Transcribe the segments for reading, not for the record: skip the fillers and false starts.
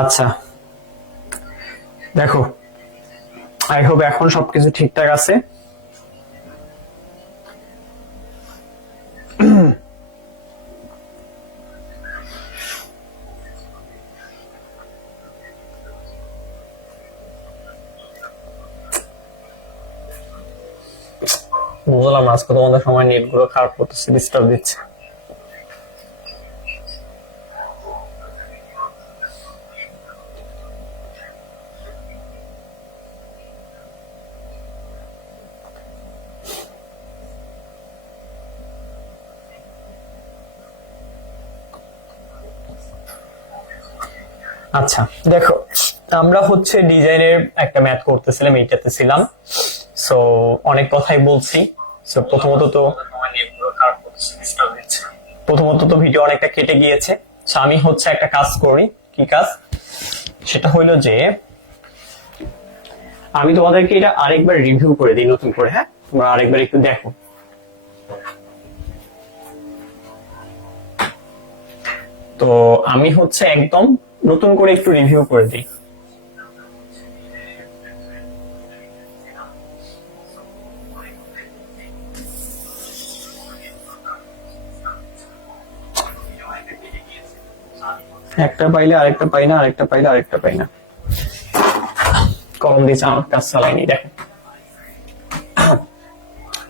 আচ্ছা দেখো, I hope এখন সবকিছু ঠিকঠাক আছে। বুঝলাম আজকে তোমাদের সময় নেট গুলো খারাপ করতেছে, ডিস্টার্ব দিচ্ছে। আচ্ছা দেখো, আমরা হচ্ছে ডিজাইনের একটা ম্যাথ করতেছিলাম, এইটাতে ছিলাম। সো অনেক কথাই বলছি। সো প্রথমত তো ভিডিও অনেকটা কেটে গিয়েছে। সো আমি হচ্ছে একটা কাজ করি। কি কাজ? সেটা হইলো যে আমি তোমাদেরকে এটা আরেকবার রিভিউ করে দিই নতুন করে। হ্যাঁ, তোমরা আরেকবার একটু দেখো। তো আমি হচ্ছে একদম নতুন করে একটু রিভিউ করে দিই। একটা পাইলে আরেকটা পাই না, আরেকটা পাইলে আরেকটা পাই না। কলম দিয়েছে, আমার কাজ চালাইনি। দেখো,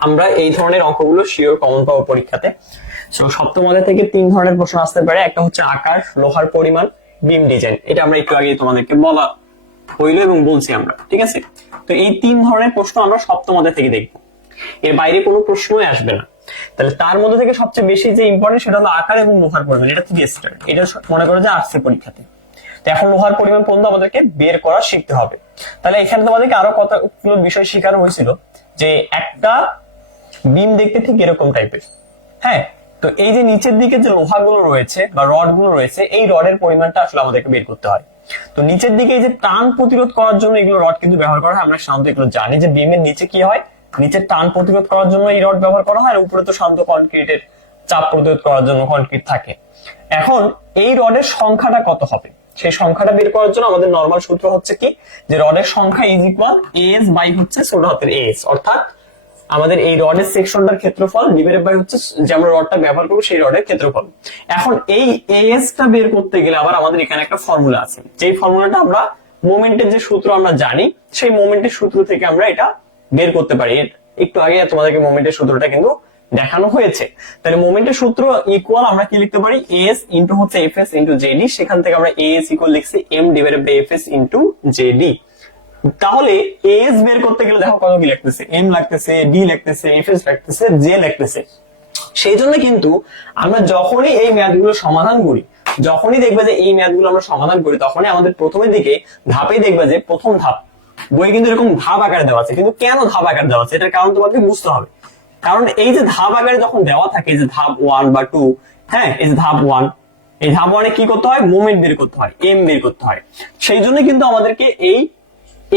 আমরা এই ধরনের অঙ্কগুলো শিওর কমন পাবো পরীক্ষাতে। সপ্তম অধ্যায় থেকে 3 ধরনের প্রশ্ন আসতে পারে। একটা হচ্ছে আকার, লোহার পরিমাণ, বিম ডিজাইন। এটা আমরা একটু আগে তোমাদেরকে বলা হইলো এবং বলছি আমরা, ঠিক আছে? তো এই 3 ধরনের প্রশ্ন আমরা সপ্তম অধ্যায় থেকে দেখবো, এর বাইরে কোনো প্রশ্নই আসবে না। তাহলে তার মধ্যে থেকে সবচেয়ে বেশি যে ইম্পর্টেন্ট সেটা হলো আকার এবং লোহার পরিমাণ। এটা খুবই স্টার্ট, এটা মনে করো যে আসছে পরীক্ষাতে। তো এখন লোহার পরিমাণ পর্যন্ত আমাদেরকে বের করা শিখতে হবে। তাহলে এখানে তোমাদেরকে আরো কতগুলো বিষয় শেখানো হয়েছিল, যে একটা বিম দেখতে ঠিক এরকম টাইপের। হ্যাঁ, তো এই যে নিচের দিকে যে লোহাগুলো রয়েছে বা রড গুলো রয়েছে, এই রডের পরিমাণটা আসলে আমাদেরকে বের করতে হয়। তো নিচের দিকে এই যে টান প্রতিরোধ করার জন্য এগুলো রড কিন্তু ব্যবহার করা হয়। আমরা সাধারণত এগুলো জানি যে বিমের নিচে কি হয়, নিচের টান প্রতিরোধ করার জন্য এই রড ব্যবহার করা হয়, আর উপরে তো সাধারণত কনক্রিটের চাপ প্রতিরোধ করার জন্য কনক্রিট থাকে। এখন এই রডের সংখ্যাটা কত হবে, সেই সংখ্যাটা বের করার জন্য আমাদের নরমাল সূত্র হচ্ছে কি, যে রডের সংখ্যা ইজ ইকুয়াল এস বাই হচ্ছে ছোট হাতের এস, অর্থাৎ আমাদের এই রডের সেকশনটার ক্ষেত্রফল ডিভাইডেড বাই হচ্ছে যে আমরা রডটা ব্যবহার করব সেই রডের ক্ষেত্রফল। এখন এই এস টা বের করতে গেলে আবার আমাদের এখানে একটা ফর্মুলা আছে, যেই ফর্মুলাটা আমরা মোমেন্টের যে সূত্র আমরা জানি, সেই মোমেন্টের সূত্র থেকে আমরা এটা বের করতে পারি। একটু আগে তোমাদেরকে মোমেন্টের সূত্রটা কিন্তু দেখানো হয়েছে। তাহলে মোমেন্টের সূত্র ইকুয়াল আমরা কি লিখতে পারি, এস ইনটু হচ্ছে এফএস ইনটু জেডি। সেখান থেকে আমরা এস ইকুয়াল লিখছি M divided by FS into JD. তাহলে এস বের করতে গেলে দেখো কত কি লাগতেছে, এম লাগতেছে, ডি লাগতেছে, এফএস লাগতেছে, জে লাগতেছে। সেই জন্য কিন্তু আমরা যখনই এই ম্যাথগুলো সমাধান করি, যখনই দেখবে যে এই ম্যাথগুলো আমরা সমাধান করি, তখনই আমাদের প্রথমের দিকে ধাপেই দেখবে যে প্রথম ধাপ বই কিন্তু এরকম ধাপ আকারে দেওয়া আছে। কিন্তু কেন ধাপ আকারে দেওয়া আছে, এটার কারণ তোমাকে বুঝতে হবে। কারণ এই যে ধাপ আকারে যখন দেওয়া থাকে, যে ধাপ 1 বা 2, হ্যাঁ, এই যে ধাপ 1, এই ধাপ 1 এ কি করতে হয়, মোমেন্ট বের করতে হয়, এম বের করতে হয়। সেই জন্য কিন্তু আমাদেরকে এই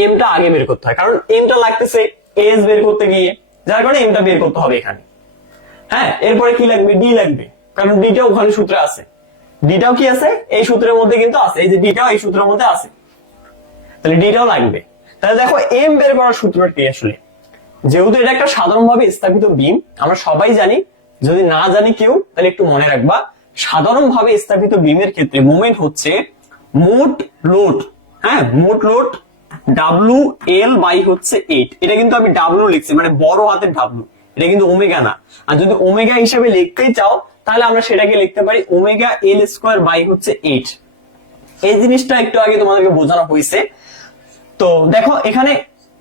এমটা আগে বের করতে হয়, কারণ এমটা লাগতেছে এস বের করতে গিয়ে, যার কারণে এমটা বের করতে হবে এখানে। হ্যাঁ, এরপরে কি লাগবে, ডি লাগবে, কারণ ডিটাও ওখানে সূত্রে আছে। ডিটাও কি আছে, এই সূত্রের মধ্যে কিন্তু আছে, এই যে ডিটাও এই সূত্রের মধ্যে আছে, তাহলে ডিটাও লাগবে। তাহলে দেখো এম বের করার সূত্রটা কি আসলে, যেহেতু এটা একটা সাধারণভাবে স্থাপিত বিম, আমরা সবাই জানি, যদি না জানি কেউ তাহলে একটু মনে রাখবা, সাধারণভাবে স্থাপিত বিমের ক্ষেত্রে মোমেন্ট হচ্ছে মোট লোড। হ্যাঁ, মোট লোড ডাব্লু এল বাই হচ্ছে 8। এটা কিন্তু আমি ডাব্লু লিখছি, মানে বড় হাতের ডাব্লু, এটা কিন্তু ওমেগা না। আর যদি ওমেগা হিসেবে লিখতে চাও তাহলে আমরা সেটাকে লিখতে পারি ওমেগা এল স্কোয়ার বাই হচ্ছে 8। এই জিনিসটা একটু আগে তোমাদেরকে বোঝানো হয়েছে। তো দেখো এখানে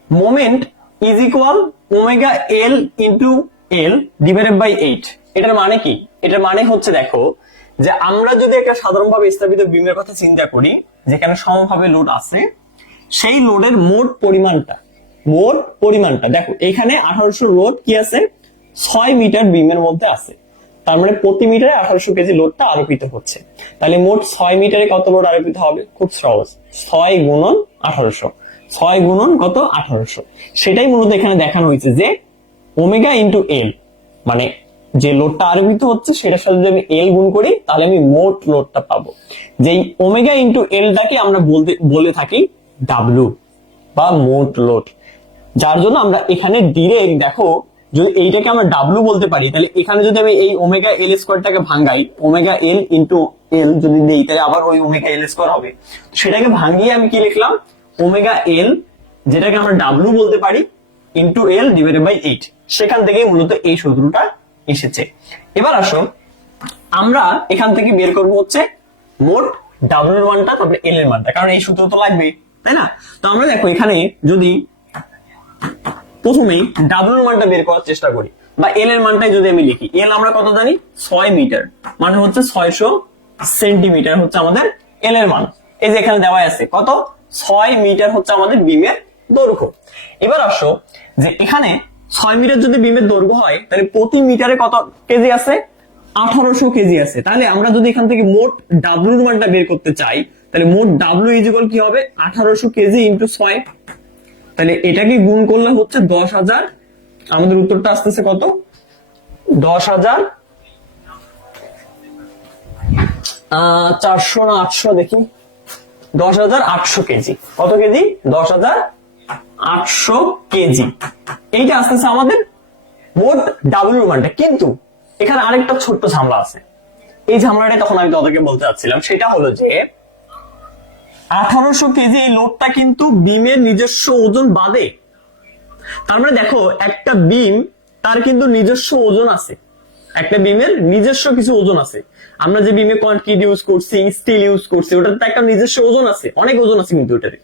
moment is equal omega L into L divided by 8। এটার মানে কি, এটার মানে হচ্ছে দেখো, যে আমরা যদি একটা সাধারণভাবে স্থাপিত বিমের কথা চিন্তা করি, যেখানে সমভাবে লোড আছে, সেই লোডের মোট পরিমাণটা মোট পরিমাণটা দেখো, এখানে 1800 লোড কি আছে, 6 মিটার বিমের মধ্যে আছে, তার মানে প্রতি মিটারে 1800 কেজি লোডটা আরোপিত হচ্ছে। তাহলে মোট 6 মিটারে কত লোড আরোপিত হবে, খুব সহজ, 6 গুণন 1800, 6 গুণন কত 1800, সেটাই মূলত এখানে দেখানো হয়েছে যে ওমেগা ইন্টু এল, মানে যে লোডটা আরোপিত হচ্ছে সেটার সাথে যদি আমি এল গুণ করি তাহলে আমি মোট লোডটা পাবো। যেই ওমেগা ইন্টু এলটাকে আমরা বলে থাকি ডাব্লু বা মোট লোড, যার জন্য আমরা এখানে ডিরেক্ট দেখো যদি এইটাকে আমরা ডাব্লু বলতে পারি, তাহলে এখানে যদি আমি এই ওমেগা এল স্কোয়ারটাকে ভাঙাই, ওমেগা এল ইন্টু এল যদি দেই তাহলে আবার ওই ওমেগা এল স্কোয়ার হবে। সেটাকে ভাঙিয়ে আমি কি লিখলাম, ওমেগা এল যেটাকে আমরা ডাব্লু বলতে পারি ইন্টু এল ডিভাইডেড বাই 8, সেখান থেকে মূলত এই সূত্রটা এসেছে। এবার আসো আমরা এখান থেকে বের করবো হচ্ছে মোট ডাব্লু এর মানটা, তারপরে এল এর মানটা, কারণ এই সূত্র তো লাগবে, তাই না? তো আমরা দেখো এখানে যদি প্রথমেই ডাব্লু এর মানটা বের করার চেষ্টা করি, বা এল এর মানটাই যদি আমি লিখি, এল আমরা কত জানি 6 মিটার, মানে হচ্ছে 600 সেন্টিমিটার হচ্ছে আমাদের এল এর মান। এই যে এখানে দেওয়া আছে কত, 6 মিটার হচ্ছে আমাদের বিমের দৈর্ঘ্য। এবার আসো যে এখানে 6 মিটার যদি বিমের দৈর্ঘ্য হয় তাহলে প্রতি মিটারে কত কেজি আছে, 1800 কেজি আছে। তাহলে আমরা যদি এখান থেকে মোট ডাব্লুর মানটা বের করতে চাই তাহলে মোট ডাব্লু ইকুয়াল কি হবে, 1800 কেজি ইন্টু 6, তাহলে এটাকে গুণ করলে হচ্ছে 10,000, আমাদের উত্তরটা আসতেছে কত, 10,000 400 না 800, দেখি 10,800 কেজি। কত কেজি, 10,800 কেজি। এইটা আসতেছে আমাদের মোট ডাব্লুর মানটা। কিন্তু এখানে আরেকটা ছোট্ট ঝামেলা আছে, এই ঝামেলাটা তখন আমি তোদেরকে বলতে চাচ্ছিলাম, সেটা হলো যে 1800 কেজি এই লোডটা কিন্তু বিমের নিজস্ব ওজন বাদে। তার মানে দেখো একটা বিম তার কিন্তু নিজস্ব ওজন আছে, একটা বিমের নিজস্ব কিছু ওজন আছে। আমরা যে বিমে কনক্রিট ইউজ করছি, স্টিল ইউজ করছি, ওটার তো একটা নিজস্ব ওজন আছে, অনেক ওজন আছে কিন্তু ওটারে।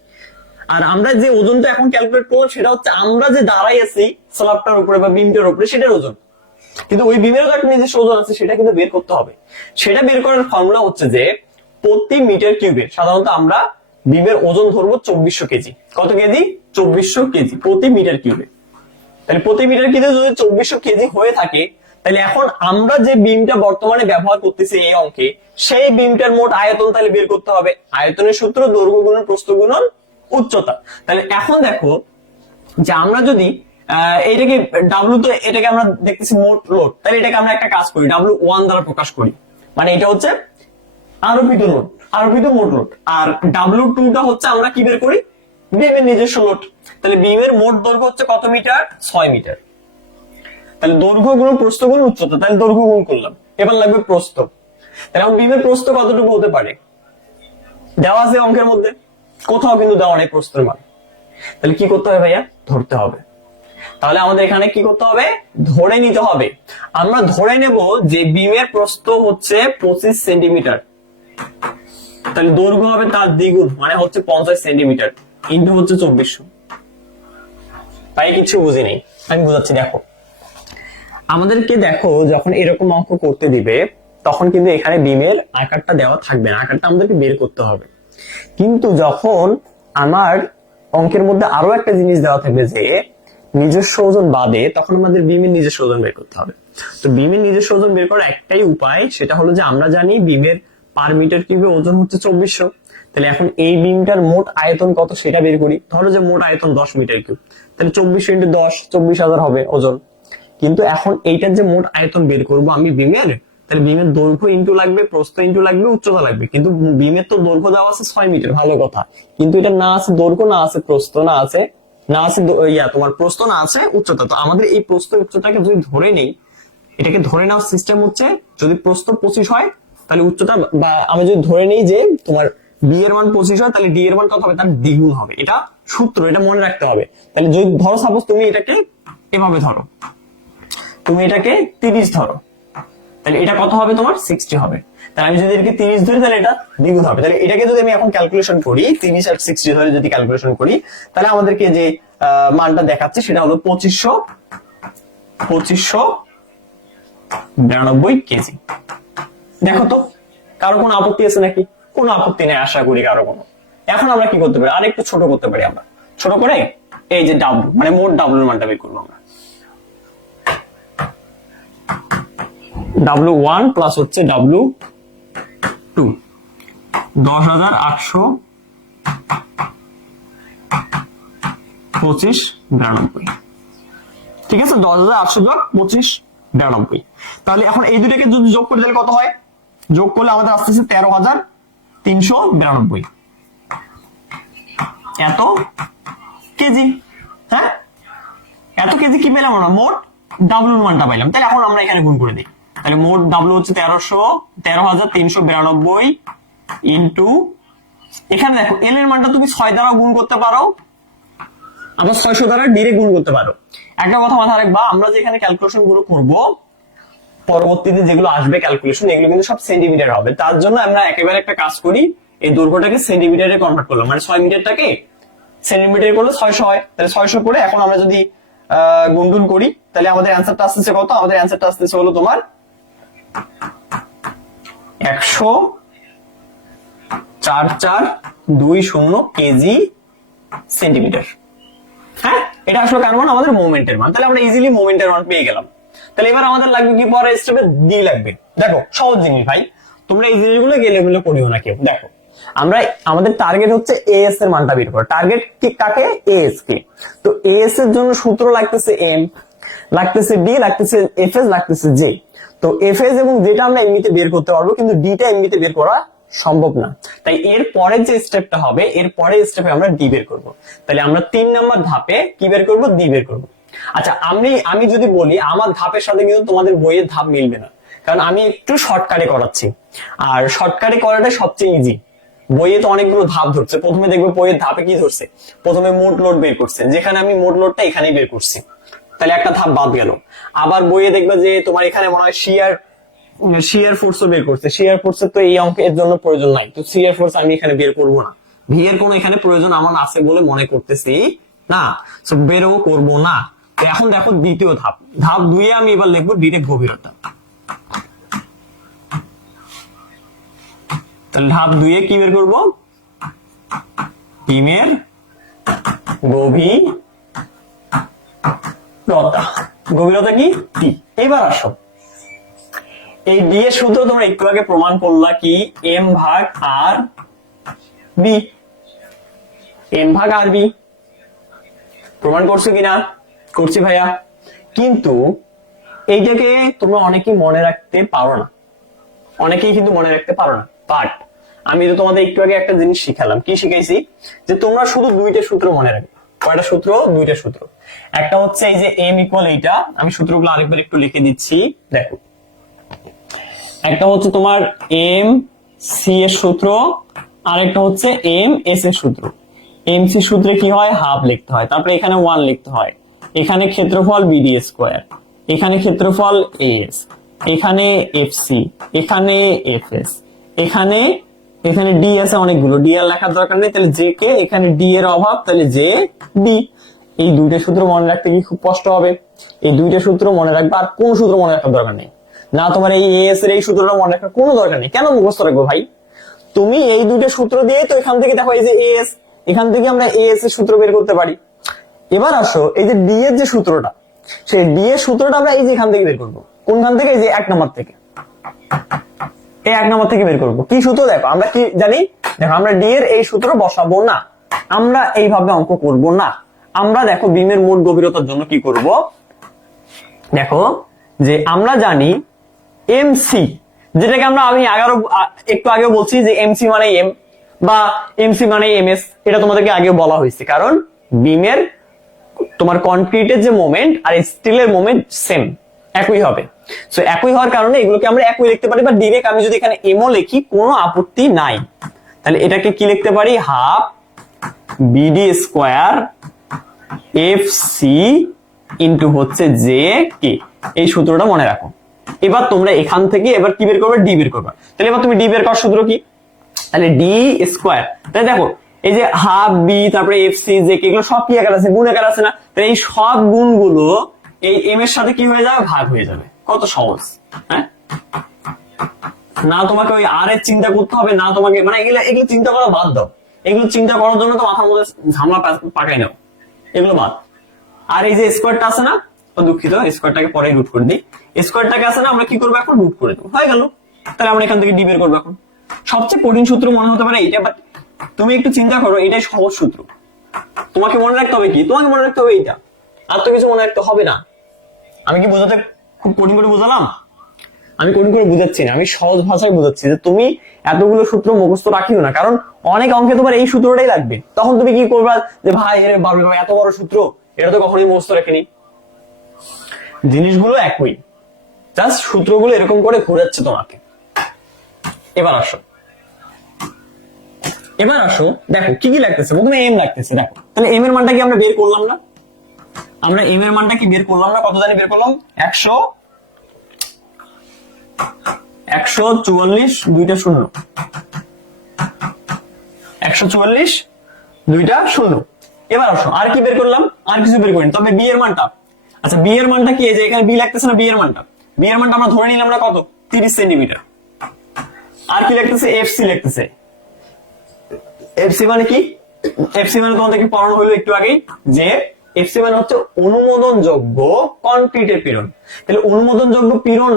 আর আমরা যে ওজনটা এখন ক্যালকুলেট করবো সেটা হচ্ছে আমরা যে দাঁড়াই আছি স্ল্যাবটার উপরে বা বিমটার উপরে সেটার ওজন। কিন্তু ওই বিমেরও তো একটা নিজস্ব ওজন আছে, সেটা কিন্তু বের করতে হবে। সেটা বের করার ফর্মুলা হচ্ছে যে প্রতি মিটার কিউবে সাধারণত আমরা বিমের ওজন ধরবো 2400 কেজি। কত কেজি, 2400 কেজি প্রতি মিটার কিউবে। তাহলে প্রতি মিটার কিউবে যদি 2400 কেজি হয়ে থাকে, তাহলে এখন আমরা যে বিমটা বর্তমানে ব্যবহার করতেছি এই অঙ্কে, সেই বিমটার মোট আয়তন তাহলে বের করতে হবে। আয়তনের সূত্র দৈর্ঘ্য গুণন প্রস্থ গুণন উচ্চতা। তাহলে এখন দেখো যে আমরা যদি এটাকে ডাব্লু, তো এটাকে আমরা দেখতেছি মোট লোড, তাহলে এটাকে আমরা একটা কাজ করি, W1 দ্বারা প্রকাশ করি, মানে এটা হচ্ছে আরোপিত লোড, আরোপিত মোট লোড। আর W2টা হচ্ছে আমরা কি বের করি, বিমের নিজস্ব লোড। তাহলে বিমের মোট দৈর্ঘ্য হচ্ছে কত মিটার, 6 মিটার। তাহলে দৈর্ঘ্য গুণ প্রস্থ গুণ উচ্চতা, তাহলে দৈর্ঘ্য গুণ করলাম, এবার লাগবে প্রস্থ। তাহলে এখন বিমের প্রস্থ কতটুকু হতে পারে, দেওয়া আছে অঙ্কের মধ্যে, কোথাও কিন্তু দেওয়া নেই প্রস্থের মান। তাহলে কি করতে হবে ভাইয়া, ধরতে হবে। তাহলে আমাদের এখানে কি করতে হবে, ধরে নিতে হবে। আমরা ধরে নেব যে বিমের প্রস্থ হচ্ছে 25 সেন্টিমিটার, তাহলে দৈর্ঘ্য হবে তার দ্বিগুণ, মানে হচ্ছে 50 সেন্টিমিটার, ইন্টু হচ্ছে 2400। তাই কিছু বুঝি নেই, আমি বুঝাচ্ছি। দেখো আমাদেরকে দেখো যখন এরকম অঙ্ক করতে দিবে তখন কিন্তু এখানে বিমের আকারটা দেওয়া থাকবে না, আকারটা আমাদেরকে বের করতে হবে। কিন্তু যখন আমার অঙ্কের মধ্যে আরো একটা জিনিস দেওয়া থাকবে যে নিজস্ব ওজন বাদে, তখন আমাদের বিমের নিজস্ব ওজন বের করতে হবে। তো বিমের নিজস্ব ওজন বের করার একটাই উপায়, সেটা হলো যে আমরা জানি বিমের পার মিটার কিউবে ওজন হচ্ছে 2400। তাহলে এখন এই বিমটার মোট আয়তন কত সেটা বের করি। ধরো যে মোট আয়তন 10 মিটার কিউব, তাহলে 2400 ইন্টু 10, 24,000 হবে ওজন। কিন্তু এখন এইটার যে মোট আয়তন বের করবো আমি বিমের, তাহলে বিমের দৈর্ঘ্য ইন্টু লাগবে, প্রস্থ ইন্টু লাগবে, উচ্চতা লাগবে। কিন্তু বিমের তো দৈর্ঘ্য দেওয়া আছে 6 মিটার, ভালো কথা, কিন্তু এটা না আছে দৈর্ঘ্য, না আছে প্রস্থ, না আছে তোমার প্রস্থ, না আছে উচ্চতা। তো আমাদের এই প্রস্থ উচ্চতাকে যদি ধরে নেই, এটাকে ধরে নেওয়ার সিস্টেম হচ্ছে যদি প্রস্থ 25 হয় তাহলে উচ্চতা, বা আমি যদি ধরে নেই যে তোমার বি এর মান 25 হয় তাহলে ডি এর মান কত হবে, তার দ্বিগুণ হবে। এটা সূত্র, এটা মনে রাখতে হবে। তাহলে যদি ধরো সাপোজ তুমি এটাকে এভাবে ধরো, তুমি এটাকে 30 ধরো, তাহলে এটা কত হবে, তোমার 60 হবে। তাহলে আমি যদি এটাকে 30 ধরি তাহলে এটা দ্বিগুণ হবে। তাহলে এটাকে যদি আমি এখন ক্যালকুলেশন করি, 30 আর 60 ধরে যদি ক্যালকুলেশন করি, তাহলে আমাদেরকে যে মানটা দেখাচ্ছে সেটা হলো 2592 কেজি। দেখো তো কারো কোনো আপত্তি আছে নাকি? কোনো আপত্তি নেই আশা করি কারো কোনো। এখন আমরা কি করতে পারি, আরেকটু ছোট করতে পারি। আমরা ছোট করে এই যে ডাব্লু মানে মোট ডাব্লুর মানটা বের করবো আমরা। W1 প্লাস হচ্ছে W2 10,825.92। ঠিক আছে, 10,825.92। তাহলে এখন এই দুটাকে যদি যোগ করে দিলে কত হয়? যোগ করলে আমাদের আসতেছে 13,392 এত কেজি। হ্যাঁ, এত কেজি কি পেলাম আমরা? মোট ডাব্লুর মানটা পাইলাম। তাহলে এখন আমরা এখানে গুণ করে দিই। তাহলে মোট ডাব্লু হচ্ছে 13,392 ইন্টু, এখানে দেখো এল এর মানটা তুমি 6 দ্বারা গুণ করতে পারো, আবার 600 দ্বারা ডিরেক্ট গুণ করতে পারো। একটা কথা মাথায় রাখবা, আমরা যে এখানে ক্যালকুলেশন গুলো করব পরবর্তীতে যেগুলো আসবে ক্যালকুলেশন, এগুলো কিন্তু সব সেন্টিমিটার হবে। তার জন্য আমরা একেবারে একটা কাজ করি, এই দৈর্ঘ্যটাকে সেন্টিমিটারে কনভার্ট করলাম, মানে 6 মিটারটাকে সেন্টিমিটার করলে 600 হয়। তাহলে 600 করে এখন আমরা যদি গুণগুণ করি তাহলে আমাদের অ্যান্সারটা আসতেছে কত? আমাদের অ্যান্সারটা আসতেছে হলো তোমার 104,420 কেজি সেন্টিমিটার। হ্যাঁ, এটা আসলে কার মান? আমাদের মোমেন্টের মান। তাহলে আমরা ইজিলি মোমেন্টের মান পেয়ে গেলাম। তাহলে এবার আমাদের লাগবে কি? পরে স্টেপে ডি লাগবে। দেখো সহজ জিনিস ভাই, তোমরা এই জিনিসগুলো গেলে গুলো করিও না কেউ। দেখো আমরা, আমাদের টার্গেট হচ্ছে এএস এর মানটা বের করা। টার্গেট কি কাকে? এএস কে। তো এএস এর জন্য সূত্র লাগতেছে এম, লাগতেছে ডি, লাগতেছে এফএস, লাগতেছে জে। তো এফএস এবং যেটা আমরা এমনিতে বের করতে পারবো, কিন্তু ডিটা এমনিতে বের করা সম্ভব না। তাই এর পরের যে স্টেপটা হবে, এর পরের স্টেপে আমরা ডি বের করব। তাহলে আমরা 3 নাম্বার ধাপে কি বের করব? ডি বের করব। আচ্ছা, আমি যদি বলি আমার ধাপের সাথে কিন্তু তোমাদের বইয়ের ধাপ মিলবে না, কারণ আমি একটু শর্টকাটে করাচ্ছি, আর শর্টকাটে করাটা সবচেয়ে ইজি। বইয়ে তো অনেকগুলো ধাপ ধরছে। প্রথমে দেখবে বইয়ের ধাপে কি ধরছে? প্রথমে মোট লোড বের করছে, যেখানে আমি মোট লোডটা এখানেই বের করছি, তাহলে একটা ধাপ বাদ গেল। আবার বইয়ে দেখবে যে তোমার এখানে মনে হয় শিয়ার ফোর্সও বের করছে। শিয়ার ফোর্সের তো এই অঙ্কের জন্য প্রয়োজন নাই, তো শিয়ার ফোর্স আমি এখানে বের করব না। ভি এর কোনো এখানে প্রয়োজন আমার আছে বলে মনে করতেছি না, সো বেরও করব না। তো এখন দেখো দ্বিতীয় ধাপ, ধাপ 2 এ আমি এবার লিখবো ডিরেক্ট গভীরতা। তাহলে ধাপ 2 এ কি বের করব? ডিমের গভীরতা। গভীরতা কি? ডি। এবার আসো, এই ডি এর সূত্র তোমরা একটু আগে প্রমাণ করলা কি? এম ভাগ আর বি। এম ভাগ আর বি প্রমাণ করছো কিনা? করছি ভাইয়া। কিন্তু এইটাকে তোমরা অনেকেই মনে রাখতে পারো না, অনেকেই কিন্তু মনে রাখতে পারো না। বাট আমি তো তোমাদের একটু আগে একটা জিনিস শিখালাম। কি শিখাইছি? যে তোমরা শুধু 2টা সূত্র মনে রাখবে। কয়টা সূত্র? 2টা সূত্র। একটা হচ্ছে এই যে এম ইকুয়াল এইটা, আমি সূত্রগুলো আরেকবার একটু লিখে দিচ্ছি। দেখো, একটা হচ্ছে তোমার এম সি এর সূত্র, আর একটা হচ্ছে এম এস এর সূত্র। এম সি সূত্রে কি হয়? হাফ লিখতে হয়, তারপরে এখানে 1 লিখতে হয়, এখানে ক্ষেত্রফল বিডি স্কয়ার, এখানে ক্ষেত্রফল এস, এখানে এফ সি, এখানে এফ এস, এখানে ডি আছে অনেকগুলো, ডি আর লেখার দরকার নেই। তাহলে জে কে, এখানে ডি এর অভাব, তাহলে জে ডি। এই 2টা সূত্র মনে রাখতে কি খুব কষ্ট হবে? এই 2টা সূত্র মনে রাখবে, আর কোন সূত্র মনে রাখার দরকার নেই। না, তোমার এই এস এর এই সূত্রটা মনে রাখার কোনো দরকার নেই। কেন মুখস্থ রাখবো ভাই? তুমি এই 2টা সূত্র দিয়ে তো এখান থেকে দেখো, এই যে এস, এখান থেকে আমরা এস এর সূত্র বের করতে পারি। এবার আসো, এই যে ডি এর যে সূত্রটা, সেই ডি এর সূত্রটা আমরা এই যে এখান থেকে বের করবো। কোনখান থেকে? এই যে 1 নম্বর থেকে, এই 1 নম্বর থেকে বের করবো। কি সূত্র? দেখো আমরা কি জানি, দেখো আমরা ডি এর এই সূত্র বসাবো না, আমরা এইভাবে অঙ্ক করব না। আমরা দেখো বিমের মোট গভীরতার জন্য কি করব? দেখো যে আমরা জানি এমসি, যেটাকে আমি একটু আগে বলছি যে এমসি মানে এম বা এমসি মানে এমএস, এটা তোমাদেরকে আগেও বলা হয়েছে। কারণ বিমের তোমার কনক্রিটের যে মোমেন্ট আর স্টিলের মোমেন্ট সেম, একই হবে। সো একই হওয়ার কারণে এগুলোকে আমরা একই লিখতে পারি, বা ডিরেক্ট আমি যদি এখানে এমও লিখি কোনো আপত্তি নাই। তাহলে এটাকে কি লিখতে পারি? Half BD square F C into হচ্ছে জে কে। এই সূত্রটা মনে রাখো। এবার তোমরা এখান থেকে এবার কি বের করবে? ডি বের করবে। তাহলে এবার তুমি ডি বের করার সূত্র কি? তাহলে ডি স্কয়ার। তাহলে দেখো এই যে হাফ বি, তারপরে এফ সি জে কে, এগুলো সব কি আকার আছে? গুণ আকার আছে না? তাহলে এই সব গুণগুলো এই এম এর সাথে কি হয়ে যাবে? ভাগ হয়ে যাবে। কত সহজ! হ্যাঁ, না তোমাকে ওই আর এর চিন্তা করতে হবে না, তোমাকে মানে এগুলো চিন্তা করা বাদ দাও। এগুলো চিন্তা করার জন্য তো মাথার মধ্যে ঝামেলা পাকাই নাও। এগুলো বাদ। আর এই যে স্কোয়ারটা আছে না, দুঃখিত, স্কোয়ারটাকে পরে রুট করে দিই। স্কোয়ারটাকে আছে না, আমরা কি করবো এখন, রুট করে দেবো, হয়ে গেল। তাহলে আমরা এখান থেকে ডি বের করবো। এখন সবচেয়ে কঠিন সূত্র মনে হতে পারে এইটা, বাট তুমি একটু চিন্তা করো, এটাই সহজ সূত্র। তোমাকে মনে রাখতে হবে কি, তোমাকে মনে রাখতে হবে এইটা, আর তো কিছু মনে রাখতে হবে না। আমি কি বোঝাতে খুব কঠিন করে বোঝালাম? আমি কঠিন করে বুঝাচ্ছি না, আমি সহজ ভাষায় বুঝাচ্ছি যে তুমি এতগুলো সূত্র মুখস্থ রাখিও না, কারণ অনেক অঙ্কে তোমার এই সূত্রটাই লাগবে। তখন তুমি কি করবা, যে ভাই এত বড় সূত্র, এটা তো কখনোই মুখস্থ রাখিনি। জিনিসগুলো একই, জাস্ট সূত্রগুলো এরকম করে ঘুরাচ্ছে তোমাকে। এবার আসো দেখো কি কি লাগতেছে। প্রথমে এম লাগতেছে, দেখো তাহলে এম এর মানটা কি আমরা বের করলাম না? আমরা এম এর মানটা কি বের করলাম না? কত জানি বের করলাম, 144 দুইটা শূন্য, 144 দুইটা শূন্য। এবার আসো আর কি বের করলাম, আর কিছু বের করিনি, তবে বি এর মানটা। আচ্ছা বি এর মানটা কি, এই যে এখানে বি লাগতেছে না, বি এর মানটা আমরা ধরে নিলাম না কত, 30 সেন্টিমিটার। আর কি লাগতেছে, এফসি লাগতেছে। এফসি মানে কি, এফসি মানে তোমাদেরকে পড়ানো হলো একটু আগেই, যে এফসি মানে হচ্ছে অনুমোদনযোগ্য কনক্রিটের পীড়ন। তাহলে অনুমোদনযোগ্য পীড়ন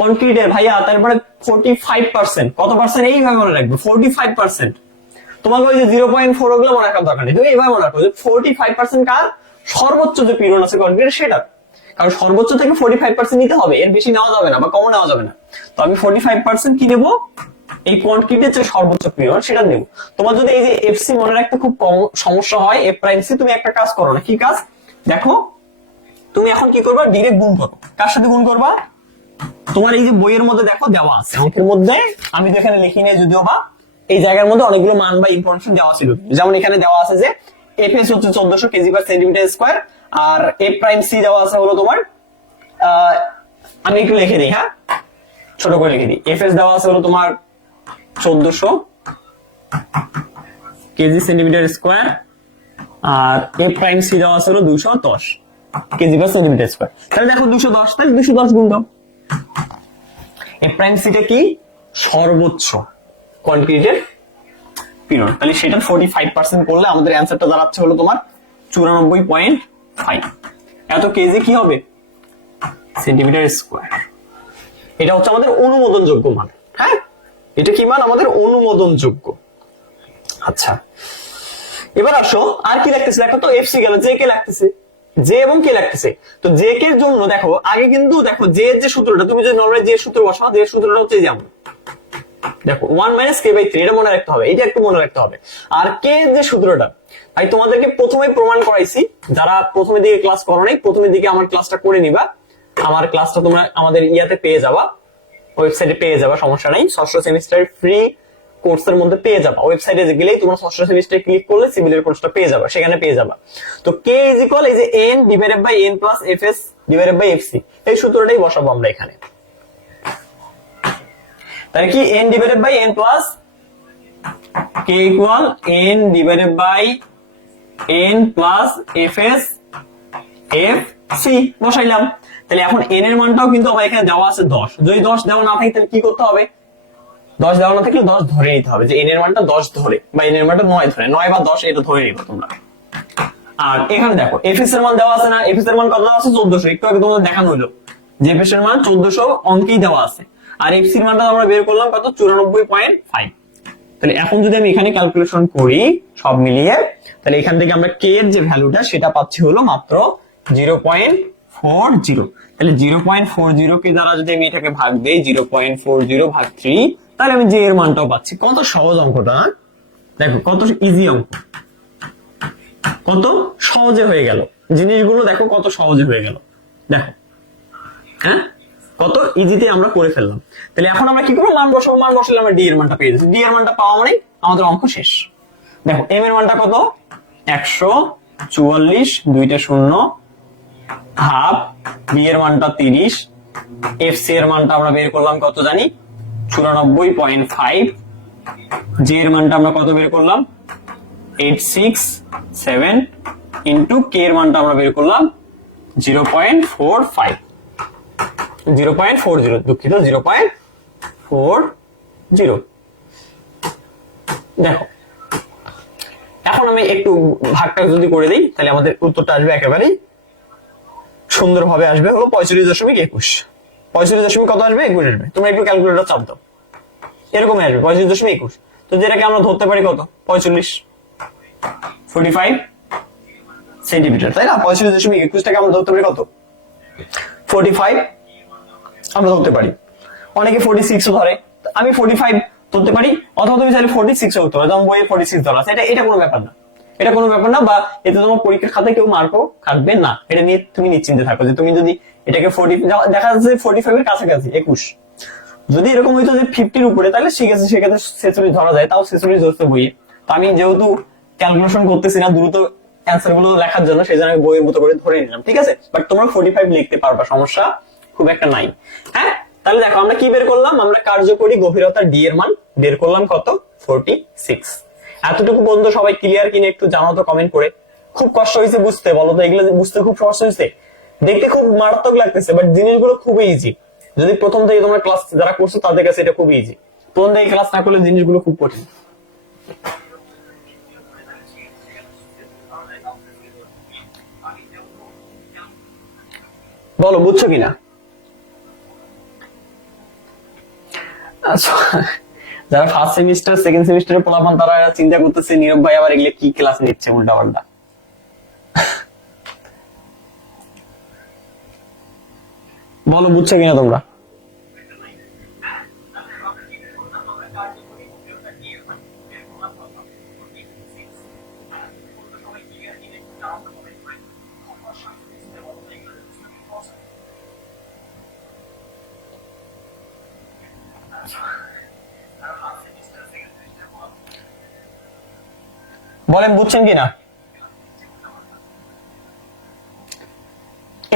কনক্রিটের ভাইয়া, তারপরে 45%, কত পার্সেন্ট এইভাবে মনে রাখবে, 45%। তোমাকে ওই যে 0.4 ওগুলো মনে রাখার দরকার নেই, তুমি এইভাবে মনে রাখো যে 45% কার সর্বোচ্চ যে পীড়ন আছে কনক্রিটের সেটা। কারণ সর্বোচ্চ থেকে 45% নিতে হবে, এর বেশি নেওয়া যাবে না বা কম নেওয়া যাবে না। তো আমি 45% কি নেবো, এই কোয়ান্টিটির যে সর্বোচ্চ পীড়ন সেটা নেব। তোমার যদি এই যে এফসি মনে রাখতে খুব কম সমস্যা হয়, এফ প্রাইম সি, তুমি একটা কাজ করো না, কি কাজ দেখো, তুমি এখন কি করবা, ডিরেক্ট গুণ করো। কার সাথে গুণ করবা, তোমার এই যে বইয়ের মধ্যে দেখো দেওয়া আছে, অঙ্কের মধ্যে আমি তো এখানে লিখি নাই যদিও, বা এই জায়গার মধ্যে অনেকগুলো মান বা ইনফরমেশন দেওয়া ছিল। যেমন এখানে দেওয়া আছে যে এফ এস হচ্ছে 1400 কেজি পার সেন্টিমিটার স্কোয়ার, আর এফ প্রাইম সি দেওয়া আছে হলো তোমার, আমি একটু লিখে দিই, হ্যাঁ ছোট করে লিখে দিই। এফ এস দেওয়া আছে হলো তোমার 1400 কেজি সেন্টিমিটার স্কোয়ার, আর এফ প্রাইম সি দেওয়া আছে হলো 210 কেজি পার সেন্টিমিটার স্কোয়ার। তাহলে দেখো 210, তাহলে 210 গুণ দাও। এফ প্রাইম সিটা কি, সর্বোচ্চ কনক্রিটের পীড়ন, তাহলে সেটা 45% করলে আমাদের অ্যান্সারটা দাঁড়াচ্ছে হলো তোমার 94.5। এত কেজি কি হবে, সেন্টিমিটার স্কোয়ার। এটা হচ্ছে আমাদের অনুমোদনযোগ্য মান। হ্যাঁ, এটা কি মান, আমাদের অনুমোদনযোগ্য। আচ্ছা এবার আসো আর কি লাগতেছে, দেখো তো এফসি গেল, জে কে লাগতেছে, জে এবং কে লাগতেছে। তো জে কে এর জন্য দেখো আগে কিন্তু দেখো জে এর যে সূত্রটা, তুমি যদি নরমালি জে সূত্র বসাও, জে সূত্রটা হচ্ছে যেমন দেখো 1 - k/3, এটা মনে রাখতে হবে, এটা একটু মনে রাখতে হবে। আর কে এর যে সূত্রটা, ভাই তোমাদেরকে প্রথমে প্রমাণ করাইছি, যারা প্রথমের দিকে ক্লাস করো নাই, প্রথমের দিকে আমার ক্লাসটা করে নিবা। আমার ক্লাসটা তোমরা আমাদের ইয়াতে পেয়ে যাবা, ওয়েবসাইটে পেয়ে যাবা, সমস্যা নাই। ষষ্ঠ সেমিস্টার ফ্রি কোর্সের মধ্যে পেয়ে যাবা, ওয়েবসাইটে গেলেই তোমরা ষষ্ঠ সেমিস্টারে ক্লিক করলে সিভিলের কোর্সটা পেয়ে যাবা, সেখানে পেয়ে যাবা। তো কে ইজ ইকুয়াল এই যে n divided by n plus fs divided by fc, এই সূত্রটাই বসাবো আমরা এখানে। তাহলে কি n divided by n plus k equal n divided by n plus fs fc বসাইলাম। তাহলে এখন n এর মানটাও কিন্তু আমার এখানে দেওয়া আছে 10, যদি 10 দেওয়া না থাকে তাহলে কি করতে হবে, 10 দেওয়া না থাকলে 10 ধরে নিতে হবে, যে n এর মানটা 10 ধরে, বা n এর মানটা 9 ধরে, 9 বা 10 এটা ধরে নিবা তোমরা। আর এখানে দেখো fs এর মান দেওয়া আছে না, fs এর মান কত দেওয়া আছে, 1400, একটু আগে তোমাদের দেখানো হলো যে fs এর মান 1400 অঙ্কেই দেওয়া আছে। আর fc এর মানটা আমরা বের করলাম কত, 94.5। তাহলে এখন যদি আমি এখানে ক্যালকুলেশন করি সব মিলিয়ে, তাহলে এখান থেকে আমরা k এর যে ভ্যালুটা সেটা পাচ্ছি হলো মাত্র 0.40। তাহলে 0.40 কে দ্বারা যদি আমি এটাকে ভাগ দেই, 0.40 ভাগ 3, তাহলে আমি j এর মানটাও পাচ্ছি। কত সহজ অঙ্কটা, দেখো কত ইজি অঙ্ক, কত সহজে হয়ে গেল জিনিসগুলো, দেখো কত সহজে হয়ে গেল, দেখো হ্যাঁ কত ইজিতে আমরা করে ফেললাম। তাহলে এখন আমরা কি করবো, মান বসাবো, মান বসালে আমরা ডি এর মানটা পেয়ে যাচ্ছি। ডি এর মানটা পাওয়া মানে আমাদের অঙ্ক শেষ। দেখো এম এর মানটা কত, 144 দুইটা শূন্য হাফ, বি এর মানটা 30, এফ সি এর মানটা আমরা বের করলাম কত জানি, 94.5, জে এর মানটা আমরা কত বের করলাম, 867, ইন্টু কে এর মানটা আমরা বের করলাম 0.45, 0.40, দুঃখিত 0.40। দেখো এখন আমি একটু ভাগটা যদি করে দিই তাহলে আমাদের উত্তরটা আসবে একেবারেই সুন্দরভাবে আসবে হলো 45.21। 45 কত আসবে? 21 আসবে। তোমরা একটু ক্যালকুলেটর চাপ দাও, এরকমই আসবে 45.21। তো যেটাকে আমরা ধরতে পারি কত? 45 সেন্টিমিটার, তাই না? 45.21টাকে আমরা ধরতে পারি কত? 45 আমরা ধরতে পারি। অনেকে 46 ধরে, আমি 45 ধরতে পারি, অথবা তুমি চাইলে 46 ধরতে পারো, যেমন বইয়ে 46 ধরা আছে। এটা কোনো ব্যাপার না, এটা কোনো ব্যাপার না, বা এতে তোমার পরীক্ষার খাতায় কেউ মার্কও কাটবে না। এটা নিয়ে তুমি নিশ্চিন্তে থাকো যে তুমি যদি এটাকে 40 দেখা যাচ্ছে 45 এর কাছাকাছি 21, যদি এরকম হইতো যে 50-র উপরে, তাহলে ঠিক আছে, সেক্ষেত্রে 46 ধরা যায়, তাও 46 ধরতে বইয়ে। তো আমি যেহেতু ক্যালকুলেশন করতেছি না দ্রুত অ্যান্সার গুলো লেখার জন্য, সেই জন্য আমি বইয়ের মতো করে ধরে নিলাম, ঠিক আছে? বাট তোমরা 45 লিখতে পারবা, সমস্যা খুব একটা নাই। হ্যাঁ, তাহলে দেখো আমরা কি বের করলাম? আমরা কার্যকরী গভীরতা ডি এর মান বের করলাম কত? 46। এতটুকু পর্যন্ত সবাই ক্লিয়ার কিনা একটু জানাও তো কমেন্ট করে। খুব কষ্ট হয়েছে বুঝতে, বলো তো? এগুলো বুঝতে খুব সমস্যা হয়েছে? দেখতে খুব মারাত্মক লাগতেছে, বাট জিনিসগুলো খুবই ইজি। যদি প্রথম থেকে তোমরা ক্লাস যারা করছো তাদের কাছে এটা খুব ইজি, প্রথম থেকে ক্লাস না করলে জিনিসগুলো খুব কঠিন। বলো বুঝছো কিনা? যারা ফার্স্ট সেমিস্টার সেকেন্ড সেমিস্টারে পড়াবেন তারা চিন্তা করতেছে নীরব ভাই আবার এগুলো কি ক্লাস নিচ্ছে উল্টা পাল্টা। বলো বুঝছো কিনা তোমরা? বলেন বুঝছেন কিনা?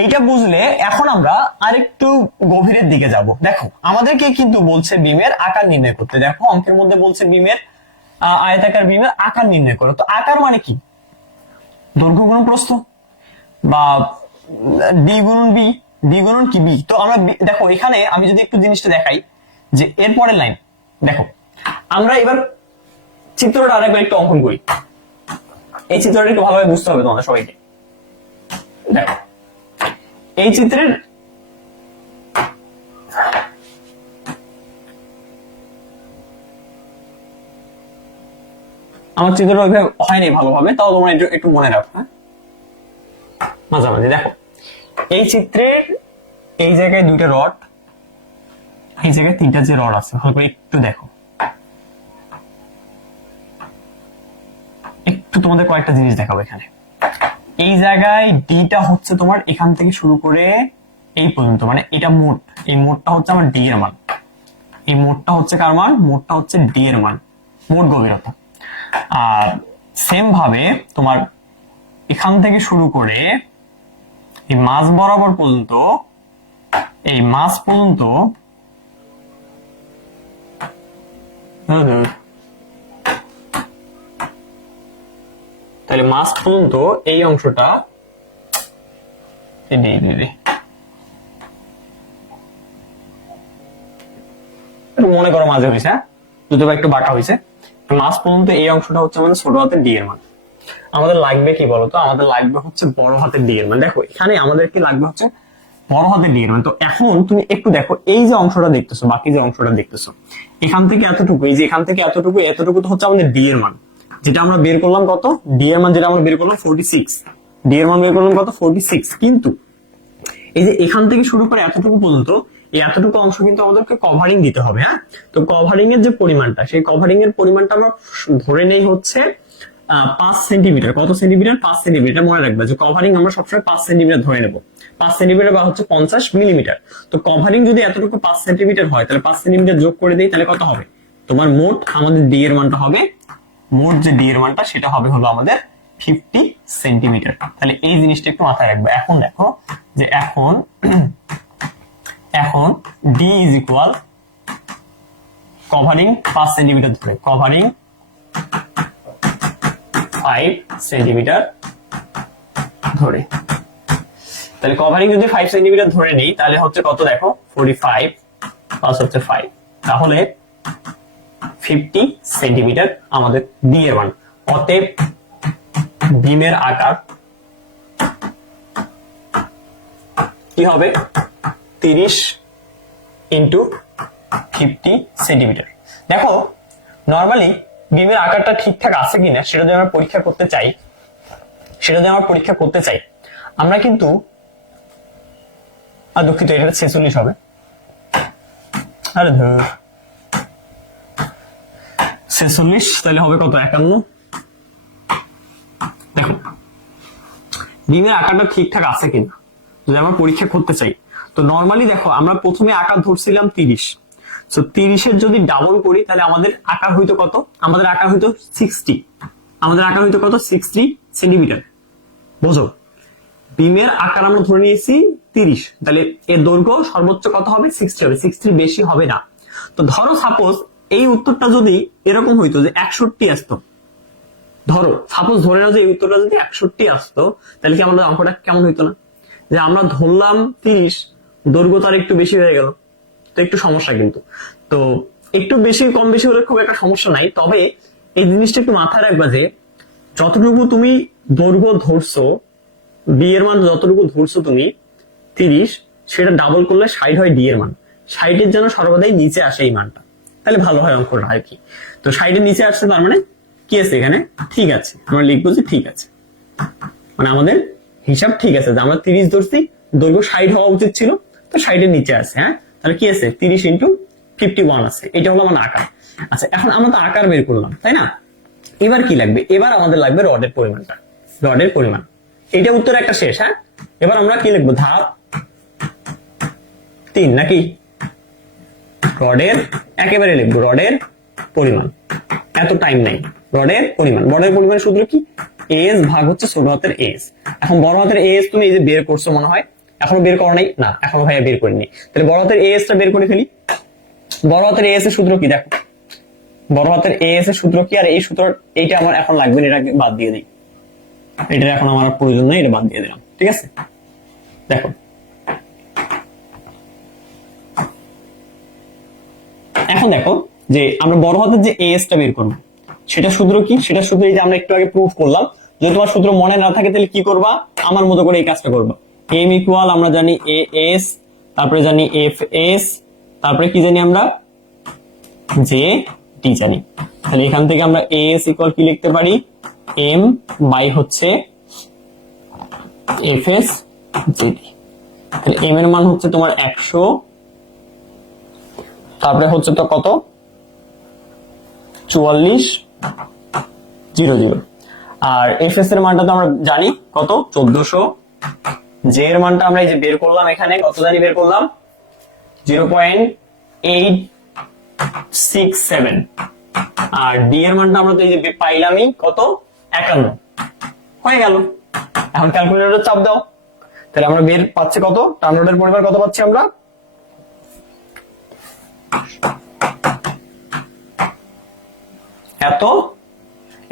এইটা বুঝলে এখন আমরা আরেকটু গভীরের দিকে যাব। দেখো আমাদেরকে কিন্তু বলছে বিমের আকার নির্ণয় করতে। দেখো অঙ্কের মধ্যে বলছে বিমের আয়তাকার বিমের আকার নির্ণয় করো। তো আকার মানে কি? দৈর্ঘ্য গুণন প্রস্থ, বা ডি গুণন বি, ডি গুণন কি বি। তো আমরা দেখো এখানে আমি যদি একটু জিনিসটা দেখাই, যে এর পরের লাইন দেখো, আমরা এবার চিত্রটা আরেকবার একটু অঙ্কন করি। এই চিত্রটা একটু ভালোভাবে বুঝতে হবে তোমাদের সবাইকে। দেখো এই চিত্রের আমার চিত্রটা ওইভাবে হয়নি ভালোভাবে, তাও তোমরা একটু মনে রাখো। হ্যাঁ, মাঝামাঝি দেখো এই চিত্রের এই জায়গায় দুইটা রড, এই জায়গায় তিনটা যে রড আছে, ভালো করে একটু দেখো। একটু তোমাদের কয়েকটা জিনিস দেখাবো এখানে। এই জায়গায় ডিটা হচ্ছে তোমার এখান থেকে শুরু করে এই পর্যন্ত, মানে এটা মোট, এই মোটটা হচ্ছে আমার ডি এর মান। এই মোটটা হচ্ছে কার মান? মোটটা হচ্ছে ডি এর মান, মোট গভীরতা। আর সেম ভাবে তোমার এখান থেকে শুরু করে এই মাছ বরাবর পর্যন্ত, এই মাছ পর্যন্ত তাহলে মাছ পর্যন্ত এই অংশটা মনে করো মাঝে হয়েছে, দুটো একটু বাঁকা হয়েছে। মাছ পর্যন্ত এই অংশটা হচ্ছে আমাদের ছোট হাতের ডি এর মান। আমাদের লাগবে কি বলতো? আমাদের লাগবে হচ্ছে বড় হাতের ডি এর মান। দেখো এখানে আমাদের কি লাগবে হচ্ছে বড় হাতের ডি এর মান। তো এখন তুমি একটু দেখো এই যে অংশটা দেখতেছো, বাকি যে অংশটা দেখতেছো, এখান থেকে এতটুকু, এই যে এখান থেকে এতটুকু, এতটুকু তো হচ্ছে আমাদের ডি এর মান, যেটা আমরা বের করলাম কত? ডি এর মান যেটা আমরা বের করলাম 46। ডি এর মান বের করলাম কত? 46। কিন্তু এই যে এখান থেকে শুরু করে এতটুকু পর্যন্ত, এই এতটুকু অংশ কিন্তু আমাদেরকে কভারিং দিতে হবে। হ্যাঁ, তো কভারিং এর যে পরিমাণটা, সেই কভারিং এর পরিমাণটা আমরা ধরে নেই হচ্ছে 5 সেন্টিমিটার। কত সেন্টিমিটার? 5 সেন্টিমিটার। মনে রাখবে যে কভারিং আমরা সবসময় 5 সেন্টিমিটার ধরে নেব। 5 সেন্টিমিটার বা হচ্ছে 50 মিলিমিটার। তো কভারিং যদি এতটুকু 5 সেন্টিমিটার হয়, তাহলে 5 সেন্টিমিটার যোগ করে দেই, তাহলে কত হবে? তোমার মোট আমাদের ডি এর মানটা হবে, মোট যে ডি এর মানটা সেটা হবে হলো আমাদের 50 সেন্টিমিটার। তাহলে এই জিনিসটা একটু মাথায় রাখবে। এখন দেখো যে এখন D is equal covering 5 centimetre ধরে, কভারিং 5 সেন্টিমিটার ধরে। তাহলে কভারিং যদি 5 সেন্টিমিটার ধরে নেই, তাহলে হচ্ছে কত? দেখো 45 প্লাস হচ্ছে 5, তাহলে 50 সেন্টিমিটার আমাদের ডি এর মান। অতএব বিমের আকার কি হবে 30 ইন্টু 50 সেন্টিমিটার। দেখো নর্মালি বিমের আকারটা ঠিকঠাক আছে কিনা সেটা যদি আমরা পরীক্ষা করতে চাই আমরা কিন্তু দুঃখিত, এটা 46 হবে। আরে ধর 46 তাহলে হবে কত 51। দেখো বিমের আকারটা ঠিকঠাক আছে কিনা যদি আমরা পরীক্ষা করতে চাই, তো নর্মালি দেখো আমরা প্রথমে আকার ধরছিলাম 30, তো 30-এর যদি ডাবল করি তাহলে আমাদের আকার হইতো কত, আমাদের আকার হইতো 60, আমাদের আকার হইতো কত 60 সেন্টিমিটার। বুঝো বিমের আকার আমরা ধরে নিয়েছি 30, তাহলে এর দৈর্ঘ্য সর্বোচ্চ কত হবে 60 হবে, 60 বেশি হবে না। তো ধরো সাপোজ এই উত্তরটা যদি এরকম হইতো যে 61 আসতো, ধরো সাপোজ ধরে নাও যে এই উত্তরটা যদি 61 আসতো, তাহলে কি আমাদের অঙ্কটা কেমন হইতো না, যে আমরা ধরলাম 30, দৈর্ঘ্য তার একটু বেশি হয়ে গেল, তো একটু সমস্যা। কিন্তু তো একটু বেশি কম বেশি হলে খুব একটা সমস্যা নাই, তবে এই জিনিসটা একটু মাথায় রাখবা যে যতটুকু তুমি দৈর্ঘ্য ধরছো, বি এর মান যতটুকু ধরছো তুমি 30, সেটা ডাবল করলে 60 হয় ডি এর মান, 60-এর যেন সর্বদাই নিচে আসে এই মানটা, তাহলে ভালো হয় অঙ্কটা আর কি। তো 60-এর নিচে আসছে তার মানে কি আছে এখানে ঠিক আছে, আমরা লিখবো যে ঠিক আছে, মানে আমাদের হিসাব ঠিক আছে যে আমরা 30 ধরছি, দৈর্ঘ্য 60 হওয়া উচিত ছিল, তো 60-এর নিচে আছে। হ্যাঁ তাহলে কি আছে 30 ইন্টু 51 আছে, এটা হলো আমার আকার। আচ্ছা এখন আমরা তো আকার বের করলাম তাই না, এবার কি লাগবে, এবার আমাদের লাগবে রডের পরিমাণটা, রডের পরিমাণ। এটা উত্তর একটা শেষ। হ্যাঁ এবার আমরা কি লিখবো ধাপ 3 নাকি রডের একেবারে লিখবো রডের পরিমাণ, এত টাইম নাই। রডের পরিমাণ, রডের পরিমাণ সূত্র কি এস ভাগ হচ্ছে ছোট হাতের এস। এখন বড় হাতের এস তুমি এই যে বের করছো মনে হয়, এখনো বের করো নাই না, এখনো ভাইয়া বের করিনি, তাহলে বড় হাতের এস টা বের করে ফেলি। বড় হাতের এস এর সূত্র কি দেখো, বড় হাতের এস এর সূত্র কি, আর এই সূত্র এইটা আমার এখন লাগবে না, এটাকে বাদ দিয়ে দিই, এটা এখন আমার প্রয়োজন নেই, এটা বাদ দিয়ে দিলাম। ঠিক আছে দেখো এখন দেখো যে আমরা বড় হাতের যে এস টা বের করবো সেটা সূত্র কি, সেটা সূত্র এই যে আমরা একটু আগে প্রুফ করলাম। যদি তোমার সূত্র মনে না থাকে তাহলে কি করবা, আমার মতো করে এই কাজটা করবা। এম ইকুয়াল আমরা জানি এ এস, তারপরে জানি এফ এস, তারপরে কি জানি আমরা জে ডি জানি। তাহলে এখান থেকে আমরা এ এস ইকুয়াল কি লিখতে পারি, এম বাই হচ্ছে এফ এস জে ডি। তাহলে এম এর মান হচ্ছে তোমার 100, তারপরে হচ্ছে তো কত 4400, আর এফ এস এর মানটা তো আমরা জানি কত 1400, জে এর মানটা আমরা এই যে বের করলাম, এখানে কত জানি বের করলাম 0.867, আর ডি এর মানটা আমরা তো এই যে পাইলামই কত 51 হয়ে গেল। এখন ক্যালকুলেটরে চাপ দাও, তাহলে আমরা বের পাচ্ছি কত, টার্ন রডের পরিমাণ কত পাচ্ছি আমরা এত,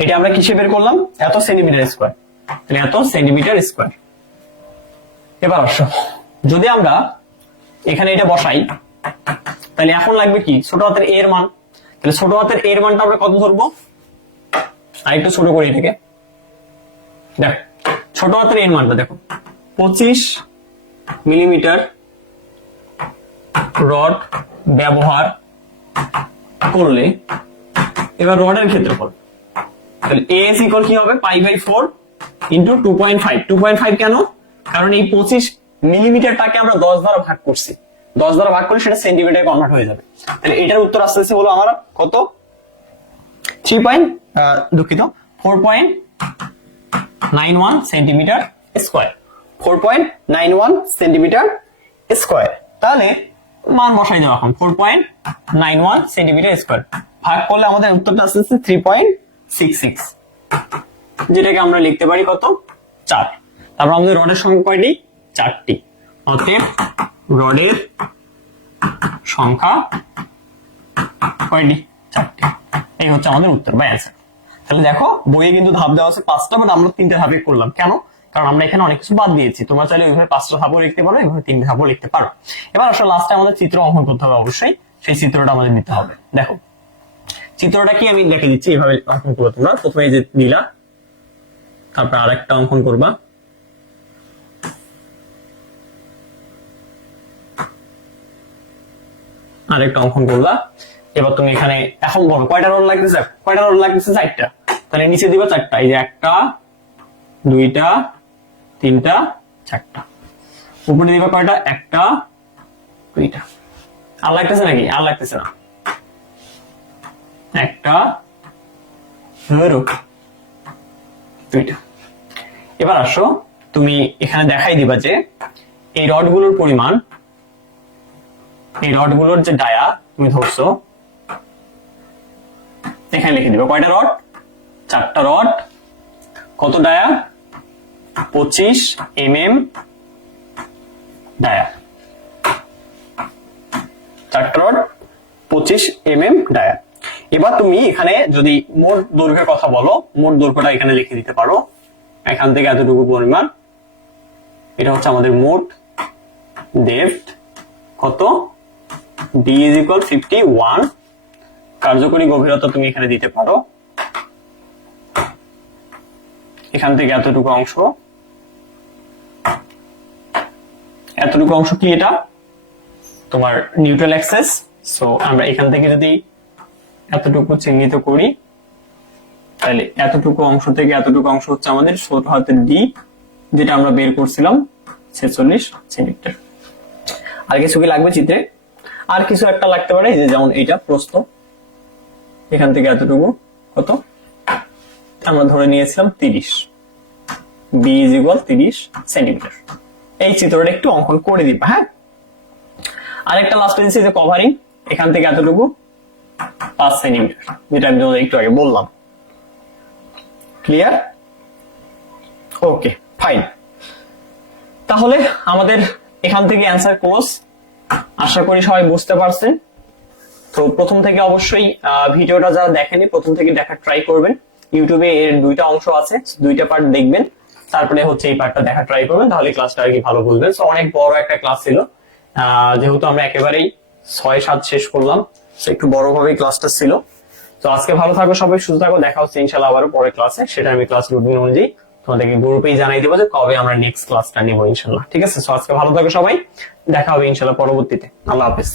এটা আমরা কিসে বের করলাম এত সেন্টিমিটার স্কয়ার, তাহলে এত সেন্টিমিটার স্কয়ার। এবার আসো যদি আমরা এখানে এটা বসাই তাহলে এখন লাগবে কি ছোট হাতের এর মান, তাহলে ছোট হাতের এর মানটা আমরা কত ধরবো, আর একটু ছোট করে এটাকে দেখো, ছোট হাতের এর মানটা দেখো 25 মিলিমিটার রড ব্যবহার করলে, এবার রডের ক্ষেত্রফল, তাহলে এস ইকুয়াল কি হবে পাই বাই 4 ইন্টু 2.5, 2.5 কেন, কারণ এই 25 মিলিমিটারটাকে আমরা 10 দ্বারা ভাগ করছি, 10 দ্বারা ভাগ করলে সেটা সেন্টিমিটারে কনভার্ট হয়ে যাবে। তাহলে এটার উত্তর আসতেছে হলো আমার কত 4.91 সেন্টিমিটার স্কয়ার, 4.91 সেন্টিমিটার স্কয়ার। তাহলে মান বসাই দাও এখন 4.91 সেন্টিমিটার স্কয়ার ভাগ করলে আমাদের উত্তরটা আসছে 3.66, যেটাকে আমরা লিখতে পারি কত 4। তারপর আমাদের রডের সংখ্যা কয়টি 4টি, অতএব রডের সংখ্যা কয়টি 4টি, এই হচ্ছে আমাদের উত্তর বা অ্যান্সার। তাহলে দেখো বইয়ে কিন্তু ধাপ দেওয়া আছে 5টা, বাট আমরা 3টে ধাপে করলাম কেন, কারণ আমরা এখানে অনেক কিছু বাদ দিয়েছি। তোমরা চাইলে ওইভাবে 5টা ধাপও লিখতে পারো, এইভাবে 3টে ধাপও লিখতে পারো। এবার আসলে লাস্টে আমাদের চিত্র অঙ্কন করতে হবে, অবশ্যই সেই চিত্রটা আমাদের নিতে হবে। দেখো চিত্রটা কি আমি দেখে দিচ্ছি, এইভাবে অঙ্কন করো তোমরা। প্রথমে এই যে নিলা তারপর আরেকটা অঙ্কন করবা, আরেকটা অঙ্কন করবা। এবার তুমি এখানে এখন বলো কয়টা রড লাগতেছে, কয়টা রড লাগতেছে? 4টা। তাহলে নিচে দিবা 4টা, এই যে 1টা 2টা 3টা 4টা। উপরে দিবা কয়টা? 1টা 2টা। আর লাগতেছে নাকি? আর লাগতেছে না। 1টা 2টা। এবার আসো, তুমি এখানে দেখাই দিবা যে এই রডগুলোর পরিমাণ, এই রডগুলোর যে ডায়া তুমি ধরছো, এখানে লিখে দিবা কয়টা রড? 4টা রড। কত ডায়া? 25 mm dia. 4টা রড 25 mm ডায়া। এবার তুমি এখানে যদি মোট দৈর্ঘ্যের কথা বলো, মোট দৈর্ঘ্যটা এখানে লিখে দিতে পারো। এখান থেকে এতটুকু পরিমাণ, এটা হচ্ছে আমাদের মোট ডেপথ। কত? d is equal 51। কার্যকরী গভীরতা তুমি এখানে দিতে পারো, এখান থেকে এতটুকু অংশ, এতটুকু অংশ কি? এটা তোমার নিউট্রাল অ্যাক্সেস। সো আমরা এখান থেকে যদি এতটুকু চিহ্নিত করি, তাহলে এতটুকু অংশ থেকে এতটুকু অংশ হচ্ছে আমাদের ছোট হাতের ডি, যেটা আমরা বের করছিলাম 46 সেন্টিমিটার। আর কিছু কি লাগবে চিত্রে? আর কিছু একটা লাগতে পারে, যে যেমন এইটা প্রস্থ, এখান থেকে এতটুকু কত আমরা ধরে নিয়েছিলাম 30, বি ইজ ইকুয়াল 30 সেন্টিমিটার। এই চিত্রটা একটু অঙ্কন করে দিবা। হ্যাঁ, আরেকটা লাস্ট পেয়েছি যে কভারিং, এখান থেকে এতটুকু 5 সেন্টিমিটার, যেটা আমি একটু আগে বললাম। ক্লিয়ার? ওকে, ফাইন। তাহলে আমাদের এখান থেকে অ্যান্সার ক্লোজ। আশা করি সবাই বুঝতে পারছেন। তো প্রথম থেকে অবশ্যই ভিডিওটা যারা দেখেনি, প্রথম থেকে দেখার ট্রাই করবেন। ইউটিউবে এর 2টা অংশ আছে, 2টা পার্ট দেখবেন, তারপরে হচ্ছে এই পার্টটা দেখা ট্রাই করবেন, তাহলে ক্লাসটা আর কি ভালো বুঝবেন। তো অনেক বড় একটা ক্লাস ছিল, যেহেতু আমরা একেবারেই 6-7 শেষ করলাম, একটু বড় ভাবে ক্লাসটা ছিল। তো আজকে ভালো থাকো সবাই, সুস্থ থাকো, দেখা হচ্ছে ইনশাআল্লাহ আবারও পরের ক্লাসে। সেটা আমি ক্লাস রুটিন অনুযায়ী তোমাদেরকে গ্রুপেই জানাই দেবো যে কবে আমরা নেক্সট ক্লাসটা নিব ইনশাআল্লাহ। ঠিক আছে? তো আজকে ভালো থাকো সবাই, দেখা হবে ইনশাআল্লাহ পরবর্তীতে। আল্লাহ হাফেজ।